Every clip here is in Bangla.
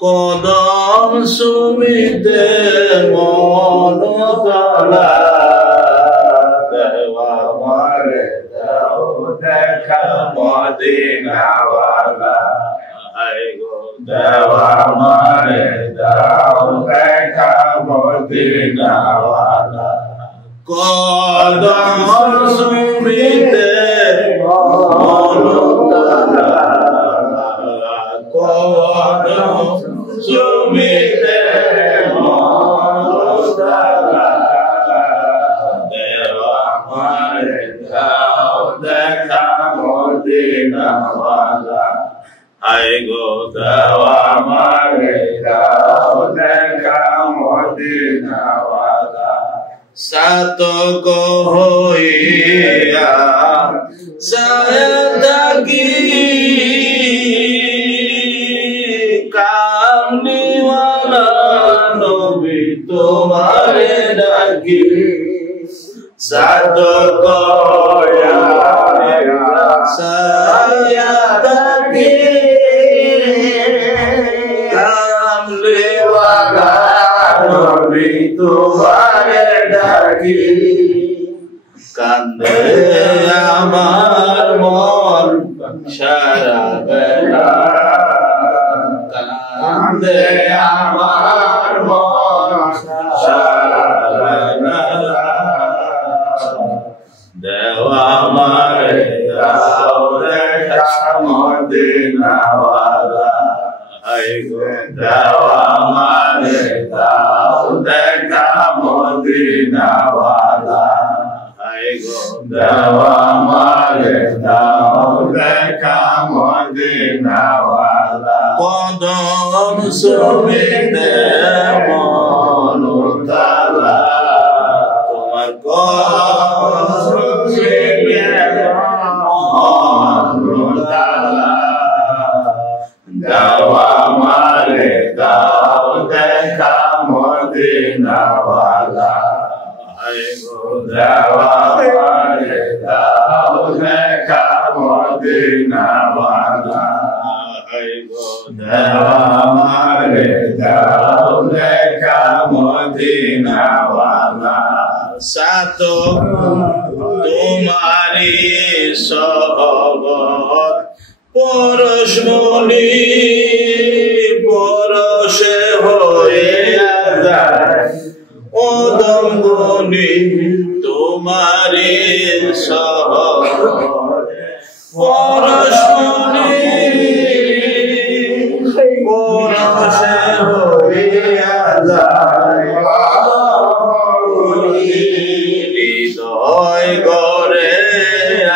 কদম সুমিতে মনতলা দেওয়া মারে দাও দেখা মদিনাওয়ালা আই গো দেওয়া মারে দাও দেখা মদিনাওয়ালা কদম সুমিতে মনতলা কদম সুমিতে মনতলা দেওয়া মারে দাও দেখা মদিনাওয়ালা আই গো দেওয়া মারে দাও দেখা মদিনাওয়ালা সাত গো হইয়া সায়দাগি কামনিওয়ালা নবী তোমারে ডাকি সাত গো হইয়া সায়দাগি কামনিওয়ালা নবী তোমারে ডাকি কান্দে আমার মন সারা বেলা কান্দে আমার মন সারা বেলা দেওয়া মারে দাও দেখা মদিনাওয়ালা আই গো দেওয়া মারে দাও দেখা মদিনাওয়ালা আই গো দেওয়া মারে দাও দেখা মদিনাওয়ালা কদম সুমিতে মনতলা তোমার কদম সুমিতে মনতলা দেওয়া মারে দাও দেখা মদিনাওয়ালা আই গো দেওয়া মারে দাও দেখা মদিনাওয়ালা আই গো দেওয়া মারে দাও দেখা মদিনাওয়ালা সাত তোমারি সহবত পরশমণি পরশে হয়ে যায় ওদঙ্গনি তোমারি সহবত পরশমণি পরশে হয়ে যায় হৃদয় গড়ে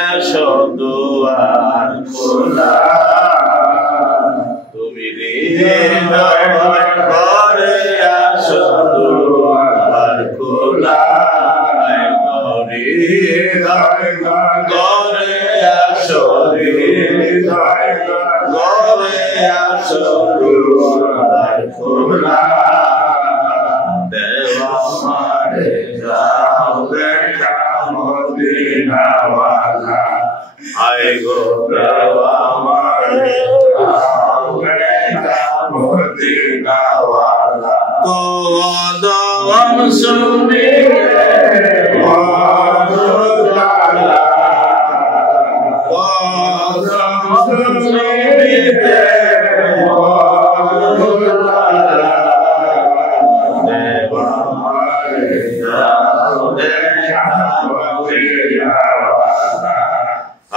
আসো দুয়ার খোলা তুমি হৃদয় গড়ে আসো দুয়ার খোলা হৃদয় গড়ে আসো হৃদয় গড়ে আসো দুয়ার খোলা দেওয়া মারে দাও দেখা মদিনাওয়ালা আই গো দেওয়া মারে দাও দেখা মদিনাওয়ালা কদম সুমিতে মনতলা কদম সুমিতে মনতলা দেওয়া মারে দাও দেখা মদিনাওয়ালা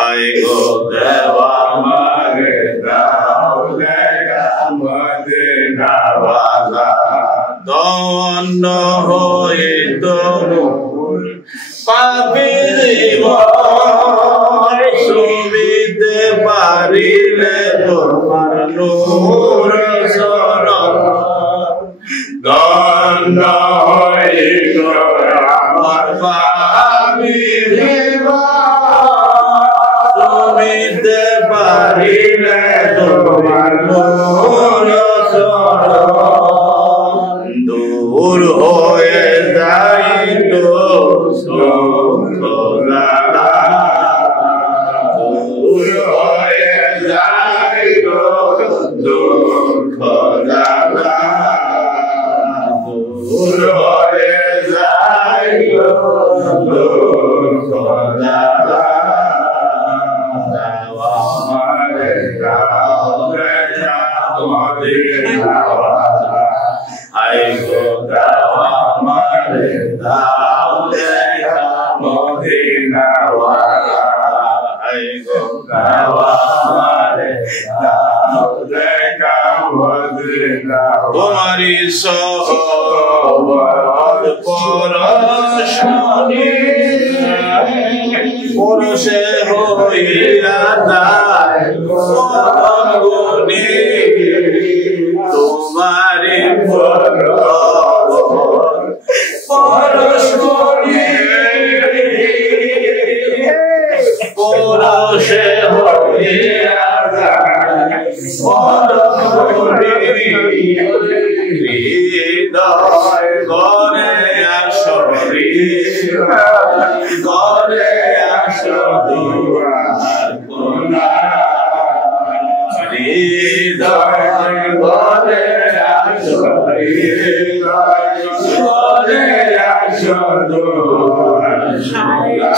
আই গো দেওয়া মারে দাও দেখা মদিনাওয়ালা ধন্য হইত পাপী জীবন সুবিতে পারিলে তোমার নূর শরণ ধন্য হইত আমার পাপী জীবন সুবিতে পারিলে তোমার নূর শরণ দূর হয়ে যাইত দূর হয়ে যাইত Mudina wala, ai go gawa mare dao dekha Mudina wala, ai go gawa mare dao dekha Mudina wala. Tumhari sohbat parashani Purushe hoiya dai Guni Tumhari parashani Purushe hoiya dai Hriday gore ashori gore ashori guna Hriday gore ashori gore ashori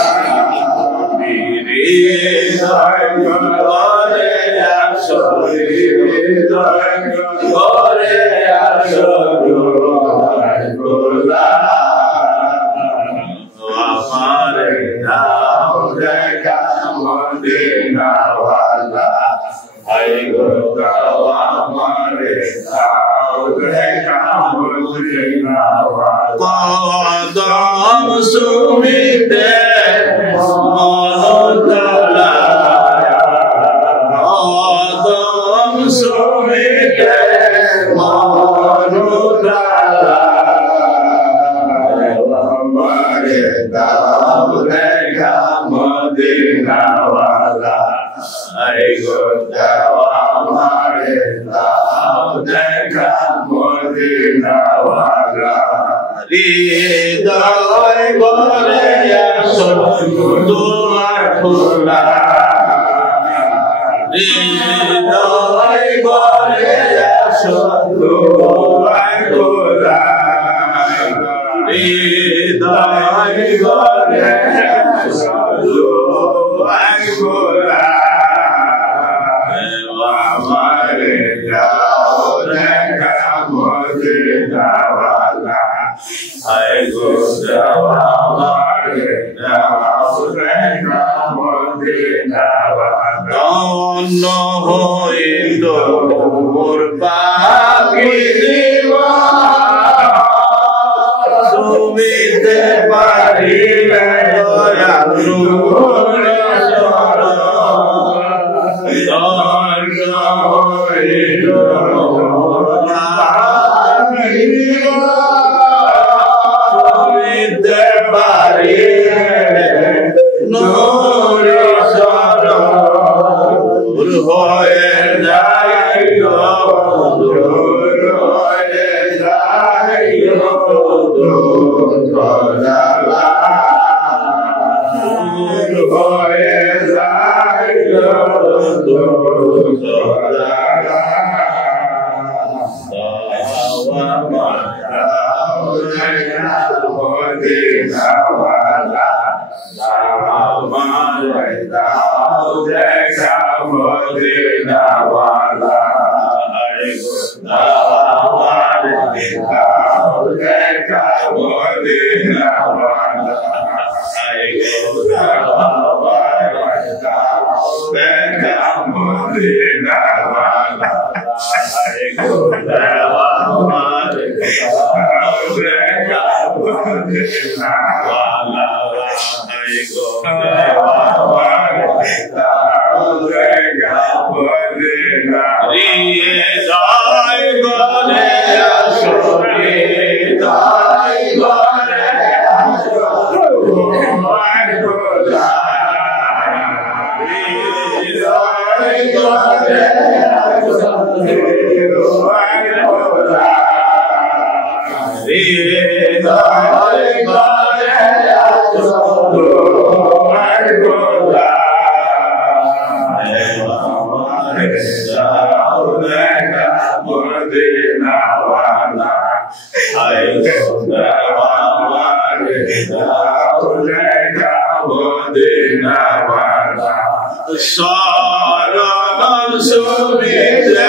Qadam sumite manotala Qadam sumite manotala Hamare dao dekha Mudina wala ai go gawa hamare dao dekha Mudina wala Hriday gore ashori tumar khula Hriday gore ashori tumar khula Hriday gore ashori tumar khula Hamare dao dekha Mudina wala ai go gawa mare dao dekha Mudina wala Donno hoindo mor pagi diwa sumite parile doyalu Donno hoindo mor pagi diwa Saranam sumite